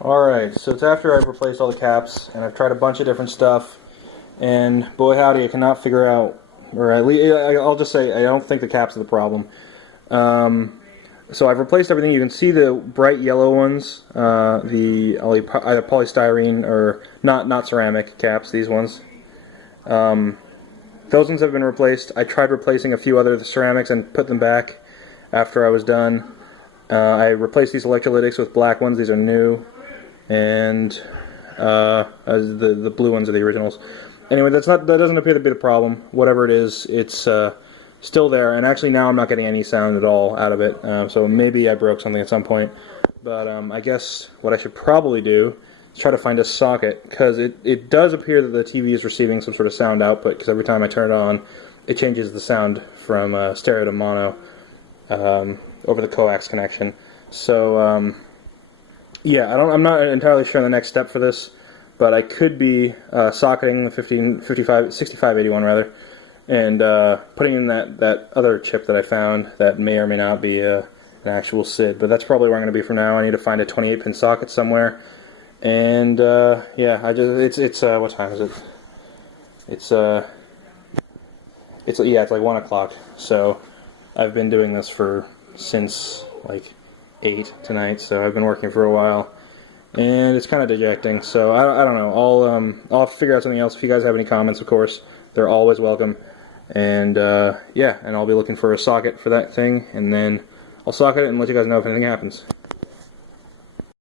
Alright, so it's after I've replaced all the caps, and I've tried a bunch of different stuff, and boy howdy, I cannot figure out, or at least, I'll just say, I don't think the caps are the problem. So I've replaced everything. You can see the bright yellow ones, the either polystyrene or not ceramic caps, these ones. Those ones have been replaced. I tried replacing a few other ceramics and put them back after I was done. I replaced these electrolytics with black ones. These are new. And the blue ones are the originals. Anyway, that doesn't appear to be the problem. Whatever it is, it's still there. And actually now I'm not getting any sound at all out of it. So maybe I broke something at some point. But I guess what I should probably do is try to find a socket, because it does appear that the TV is receiving some sort of sound output, because every time I turn it on, it changes the sound from stereo to mono over the coax connection. So yeah, I'm not entirely sure on the next step for this, but I could be socketing the 6581 rather, and putting in that other chip that I found that may or may not be an actual SID, but that's probably where I'm going to be for now. I need to find a 28-pin socket somewhere, and yeah, it's what time is it? It's yeah, it's like 1 o'clock. So I've been doing this since like 8 tonight, so I've been working for a while, and it's kind of dejecting. So I don't know. I'll have to figure out something else. If you guys have any comments, of course, they're always welcome. And yeah, and I'll be looking for a socket for that thing, and then I'll socket it and let you guys know if anything happens.